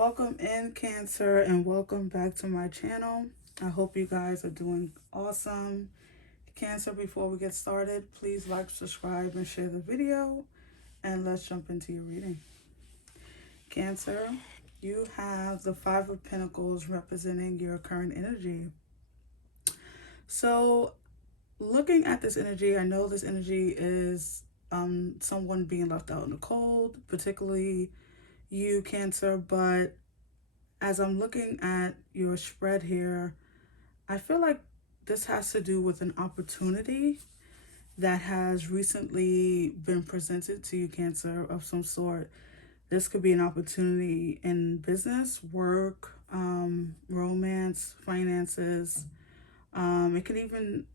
Welcome in, Cancer, and welcome back to my channel. I hope you guys are doing awesome. Cancer, before we get started, please like, subscribe, and share the video, and let's jump into your reading. Cancer, you have the Five of Pentacles representing your current energy. So, looking at this energy, I know this energy is someone being left out in the cold, particularly you, Cancer, but as I'm looking at your spread here, I feel like this has to do with an opportunity that has recently been presented to you, Cancer, of some sort. This could be an opportunity in business, work, romance, finances. It could even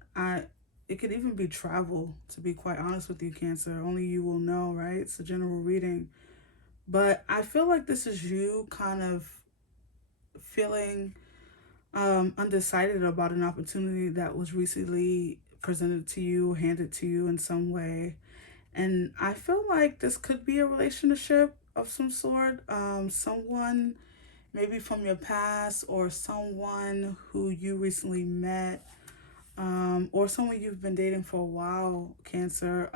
it could even be travel. To be quite honest with you, Cancer, only you will know, right? It's a general reading, but I feel like this is you kind of feeling undecided about an opportunity that was recently presented to you, handed to you in some way. And I feel like this could be a relationship of some sort. Someone maybe from your past, or someone who you recently met, or someone you've been dating for a while, Cancer,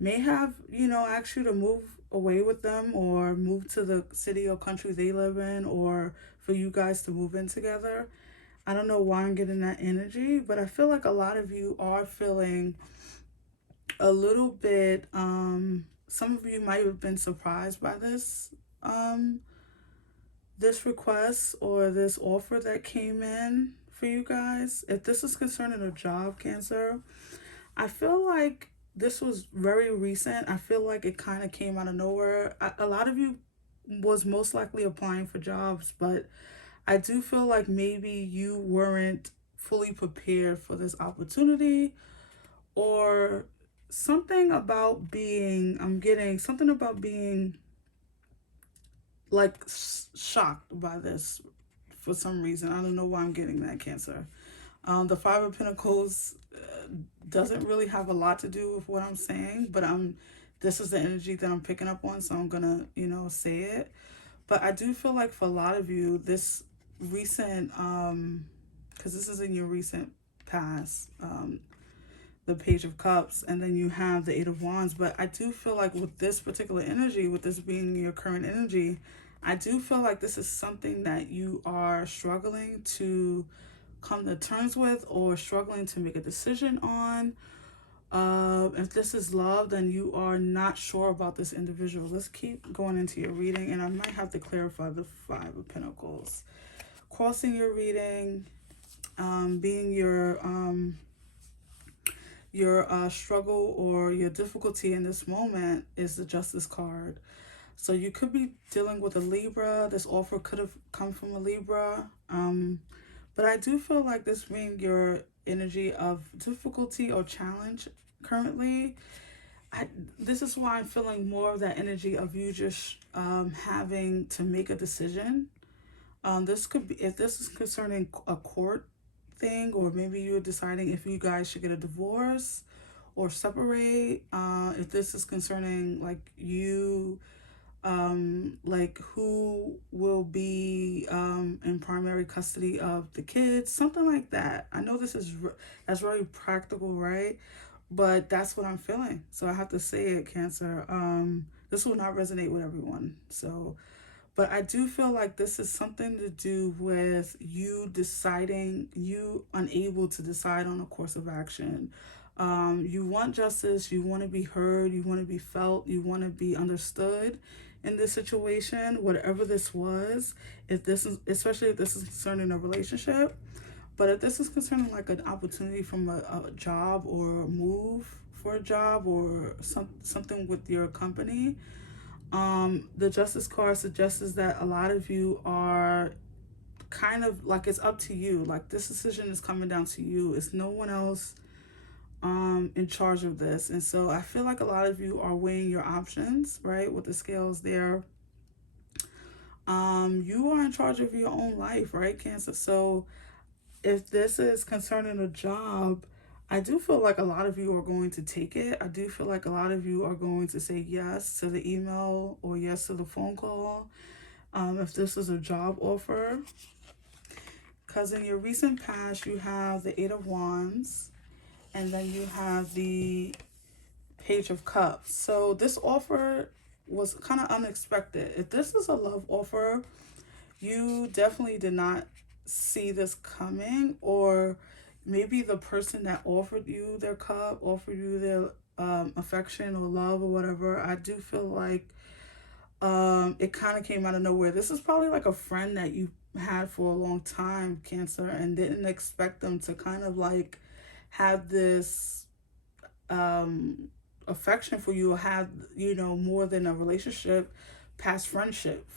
may have, asked you to move away with them or move to the city or country they live in, or for you guys to move in together. I don't know why I'm getting that energy, but I feel like a lot of you are feeling a little bit, some of you might have been surprised by this request or this offer that came in for you guys. If this is concerning a job, Cancer, I feel like this was very recent. I feel like it kind of came out of nowhere. A lot of you was most likely applying for jobs, but I do feel like maybe you weren't fully prepared for this opportunity, or something about being, I'm getting something about being like shocked by this for some reason. I don't know why I'm getting that, Cancer. The Five of Pentacles doesn't really have a lot to do with what I'm saying, but this is the energy that I'm picking up on, so I'm gonna, say it. But I do feel like for a lot of you, this recent, because this is in your recent past, the Page of Cups, and then you have the Eight of Wands. But I do feel like with this particular energy, with this being your current energy, I do feel like this is something that you are struggling to come to terms with, or struggling to make a decision on. If this is love, then you are not sure about this individual. Let's keep going into your reading, and I might have to clarify the Five of Pentacles. Crossing your reading, being your struggle or your difficulty in this moment is the Justice card. So you could be dealing with a Libra. This offer could have come from a Libra. But I do feel like this being your energy of difficulty or challenge currently, this is why I'm feeling more of that energy of you just having to make a decision. This could be, if this is concerning a court thing, or maybe you're deciding if you guys should get a divorce or separate. If this is concerning like you, like who will be in primary custody of the kids, something like that. I know this is that's very practical, right? But that's what I'm feeling, so I have to say it, Cancer. This will not resonate with everyone, so, but I do feel like this is something to do with you deciding, you unable to decide on a course of action. You want justice, you want to be heard, you want to be felt, you want to be understood in this situation, whatever this was. If this is, especially if this is concerning a relationship, but if this is concerning like an opportunity from a job, or a move for a job, or something with your company, the Justice card suggests that a lot of you are kind of like, it's up to you. Like, this decision is coming down to you. It's no one else in charge of this. And so I feel like a lot of you are weighing your options, right? With the scales there. You are in charge of your own life, right, Cancer? So if this is concerning a job, I do feel like a lot of you are going to take it. I do feel like a lot of you are going to say yes to the email or yes to the phone call. if this is a job offer. Because in your recent past, you have the Eight of Wands, and then you have the Page of Cups. So this offer was kind of unexpected. If this is a love offer, you definitely did not see this coming, or maybe the person that offered you their cup, offered you their affection or love or whatever. I do feel like it kind of came out of nowhere. This is probably like a friend that you had for a long time, Cancer, and didn't expect them to kind of like have this um affection for you, or have, more than a relationship, past friendship,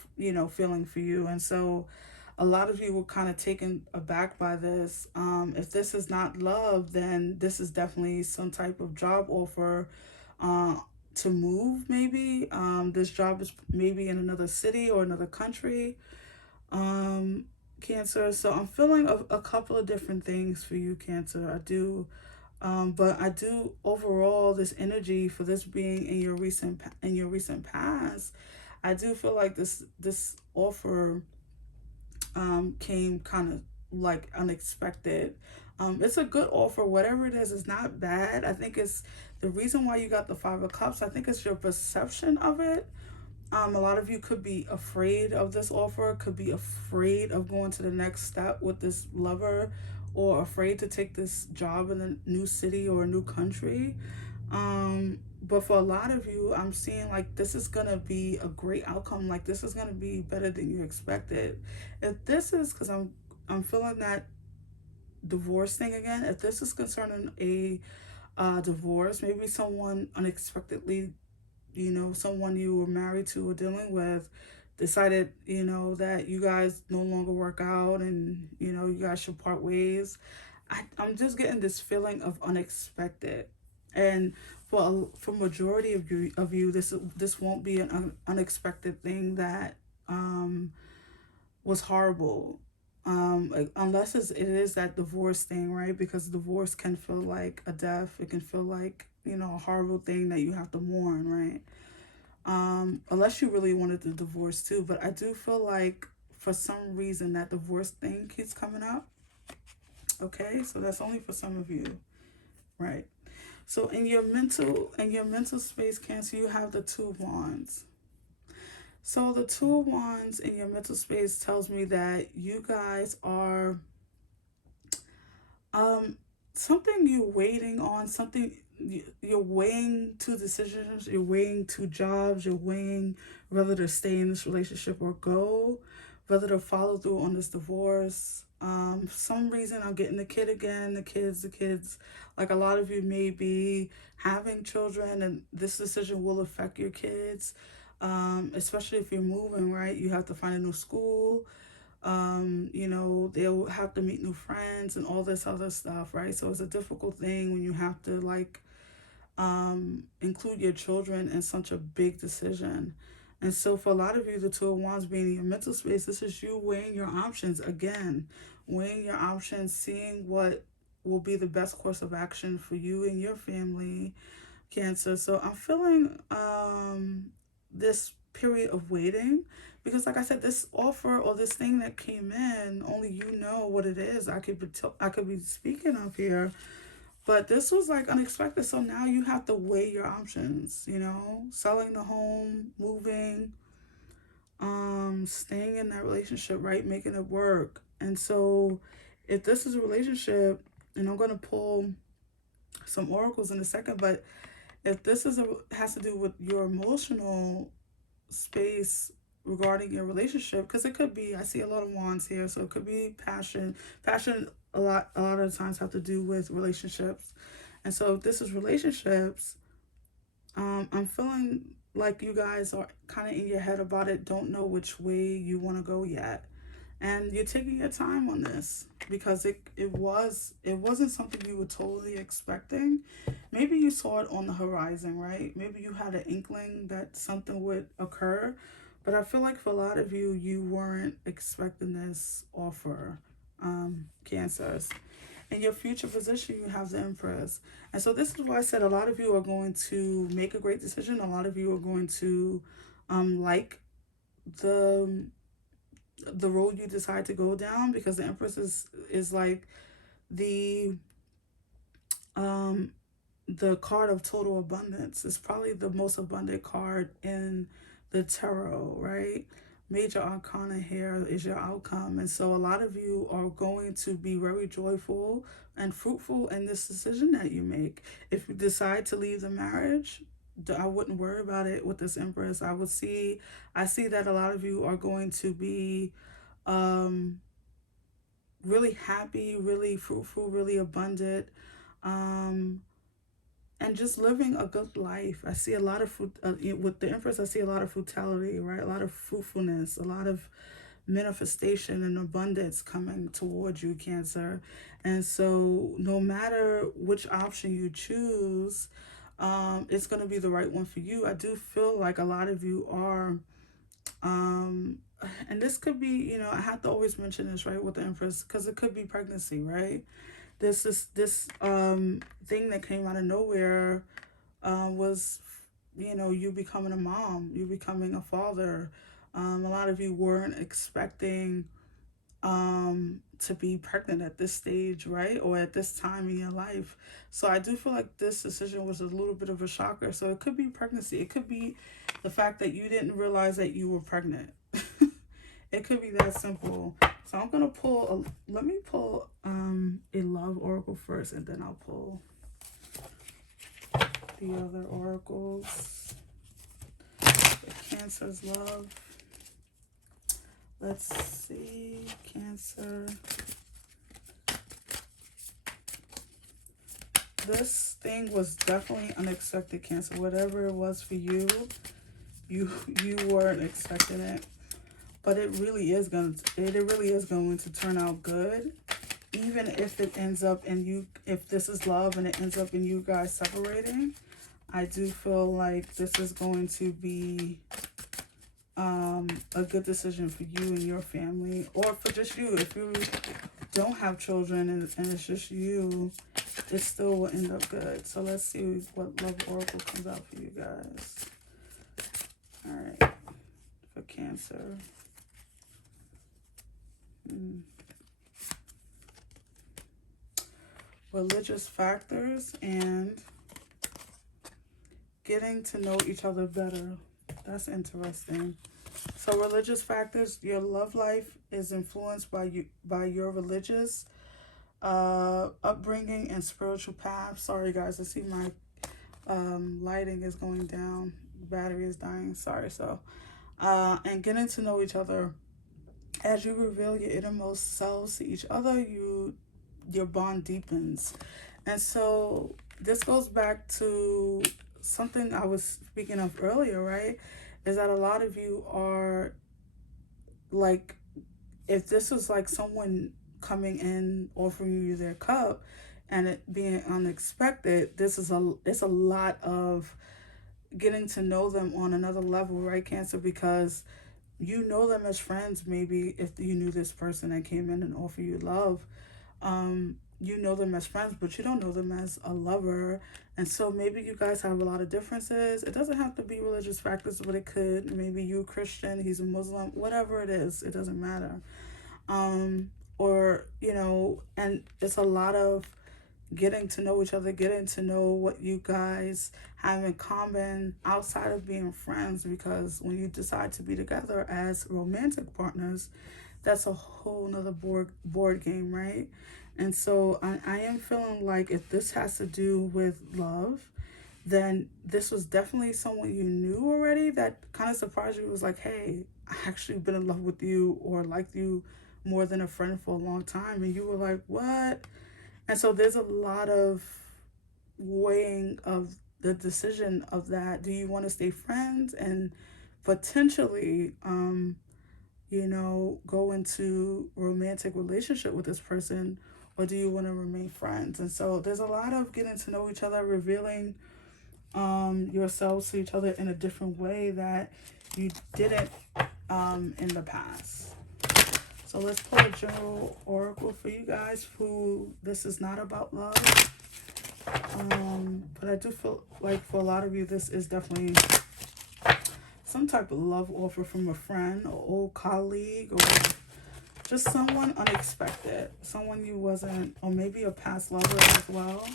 feeling for you. And so a lot of you were kind of taken aback by this. If this is not love, then this is definitely some type of job offer, uh, to move, maybe. This job is maybe in another city or another country, um, Cancer. So I'm feeling a couple of different things for you, Cancer. I do. But I do, overall, this energy for this being in your recent past, I do feel like this offer came kind of like unexpected. It's a good offer, whatever it is. It's not bad. I think it's the reason why you got the Five of Cups. I think it's your perception of it. A lot of you could be afraid of this offer, could be afraid of going to the next step with this lover, or afraid to take this job in a new city or a new country. But for a lot of you, I'm seeing like this is gonna be a great outcome. Like this is gonna be better than you expected. If this is, because I'm feeling that divorce thing again. If this is concerning a divorce, maybe someone unexpectedly, someone you were married to or dealing with, decided, that you guys no longer work out, and, you guys should part ways. I'm just getting this feeling of unexpected. And for majority of you, this won't be an unexpected thing that was horrible. Like, unless it is that divorce thing, right? Because divorce can feel like a death. It can feel like, a horrible thing that you have to mourn, right? Unless you really wanted the divorce too. But I do feel like for some reason that divorce thing keeps coming up. Okay, so that's only for some of you, right? So in your mental space, Cancer, you have the Two of Wands. So the Two of Wands in your mental space tells me that you guys are um something you're waiting on, something you're weighing two decisions, you're weighing two jobs, you're weighing whether to stay in this relationship or go, whether to follow through on this divorce. For some reason I'm getting the kid again, the kids. Like, a lot of you may be having children, and this decision will affect your kids. Especially if you're moving, right? You have to find a new school. They'll have to meet new friends and all this other stuff, right? So it's a difficult thing when you have to, like, include your children in such a big decision. And so for a lot of you, the Two of Wands being in your mental space, this is you weighing your options again, weighing your options, seeing what will be the best course of action for you and your family, Cancer. So I'm feeling this period of waiting, because, like I said, this offer or this thing that came in, only you know what it is. I could be speaking of here, but this was like unexpected. So now you have to weigh your options. Selling the home, moving, staying in that relationship, right, making it work. And so, if this is a relationship, and I'm gonna pull some oracles in a second, but if this has to do with your emotional space regarding your relationship, because it could be, I see a lot of wands here, so it could be passion. A lot of times have to do with relationships. And so if this is relationships, I'm feeling like you guys are kind of in your head about it, don't know which way you want to go yet, and you're taking your time on this, because it wasn't something you were totally expecting. Maybe you saw it on the horizon, right? Maybe you had an inkling that something would occur, but I feel like for a lot of you, you weren't expecting this offer, Cancers. In your future position, you have the Empress. And so this is why I said a lot of you are going to make a great decision. A lot of you are going to like the the road you decide to go down, because the Empress is like the um the card of total abundance. It's probably the most abundant card in the tarot, right? Major arcana here is your outcome. And so a lot of you are going to be very joyful and fruitful in this decision that you make. If you decide to leave the marriage, I wouldn't worry about it with this Empress. I see that a lot of you are going to be um, really happy, really fruitful, really abundant. Um, and just living a good life. I see a lot of fruit with the Empress. I see a lot of frugality, right? A lot of fruitfulness, a lot of manifestation and abundance coming towards you, Cancer. And so, no matter which option you choose, it's going to be the right one for you. I do feel like a lot of you are, um, and this could be, I have to always mention this, right, with the Empress, because it could be pregnancy, right? This thing that came out of nowhere was, you becoming a mom, you becoming a father. A lot of you weren't expecting to be pregnant at this stage, right? Or at this time in your life. So I do feel like this decision was a little bit of a shocker. So it could be pregnancy. It could be the fact that you didn't realize that you were pregnant. It could be that simple. So I'm gonna let me pull a love oracle first, and then I'll pull the other oracles. The Cancer's love. Let's see, Cancer. This thing was definitely unexpected, Cancer. Whatever it was for you, you weren't expecting it. But it really is going to turn out good. Even if it ends up if this is love and it ends up in you guys separating, I do feel like this is going to be a good decision for you and your family, or for just you. If you don't have children and it's just you, it still will end up good. So let's see what love oracle comes out for you guys. All right, for Cancer. Religious factors and getting to know each other better. That's interesting. So religious factors, your love life is influenced by your religious upbringing and spiritual path. Sorry guys, I see my lighting is going down. The battery is dying. Sorry. So and getting to know each other. As you reveal your innermost selves to each other, your bond deepens. And so this goes back to something I was speaking of earlier, right? Is that a lot of you are like, if this was like someone coming in offering you their cup and it being unexpected, it's a lot of getting to know them on another level, right, Cancer? Because you know them as friends. Maybe if you knew this person that came in and offered you love, you know them as friends, but you don't know them as a lover. And so maybe you guys have a lot of differences. It doesn't have to be religious factors, but it could. Maybe you're Christian, he's a Muslim, whatever it is, it doesn't matter. Or, and it's a lot of getting to know each other, getting to know what you guys have in common outside of being friends, because when you decide to be together as romantic partners, that's a whole nother board game, right? And so I am feeling like if this has to do with love, then this was definitely someone you knew already that kind of surprised you. It was like, hey, I actually been in love with you or liked you more than a friend for a long time. And you were like, what? And so there's a lot of weighing of the decision of that. Do you want to stay friends and potentially, go into romantic relationship with this person, or do you want to remain friends? And so there's a lot of getting to know each other, revealing yourselves to each other in a different way that you didn't in the past. So let's pull a general oracle for you guys who this is not about love. But I do feel like for a lot of you, this is definitely some type of love offer from a friend or old colleague, or just someone unexpected, someone you wasn't, or maybe a past lover as well.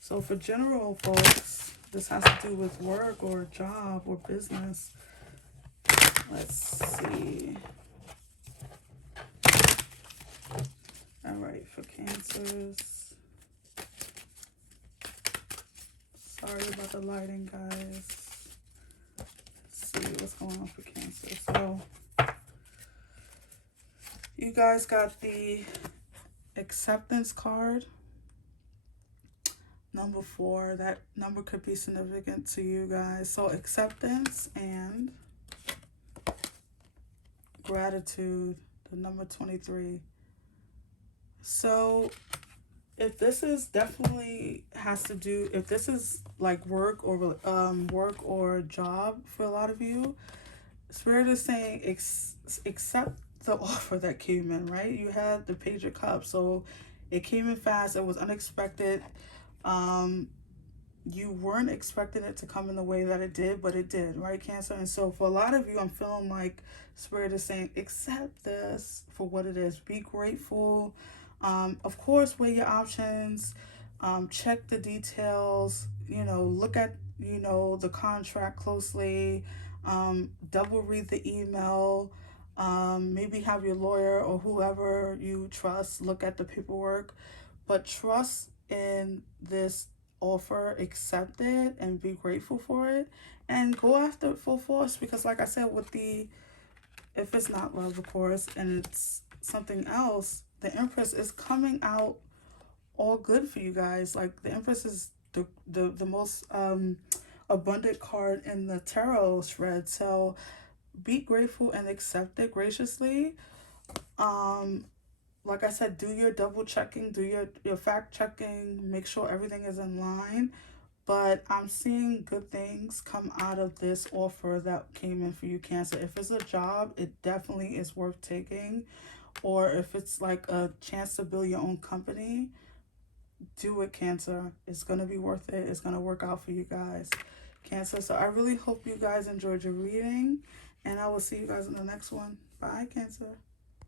So for general folks, this has to do with work or job or business. Let's see. All right, for Cancers. Sorry about the lighting, guys. Let's see what's going on for Cancer. So you guys got the acceptance card. Number 4, that number could be significant to you guys. So acceptance and gratitude, the number 23. So if this is definitely has to do, if this is like work or job for a lot of you, Spirit is saying accept the offer that came in, right? You had the Page of Cups, so it came in fast, it was unexpected. You weren't expecting it to come in the way that it did, but it did, right, Cancer? And so for a lot of you, I'm feeling like Spirit is saying accept this for what it is. Be grateful. Of course, weigh your options. Check the details. Look at the contract closely. Double read the email. Maybe have your lawyer or whoever you trust look at the paperwork, but trust in this offer, accept it, and be grateful for it, and go after it full force. Because like I said, if it's not love, of course, and it's something else, the Empress is coming out all good for you guys. Like the Empress is the most abundant card in the tarot shred. So be grateful and accept it graciously. Like I said, do your double checking, do your fact checking, make sure everything is in line. But I'm seeing good things come out of this offer that came in for you, Cancer. If it's a job, it definitely is worth taking. Or if it's like a chance to build your own company, do it, Cancer. It's going to be worth it. It's going to work out for you guys, Cancer. So I really hope you guys enjoyed your reading, and I will see you guys in the next one. Bye, Cancer.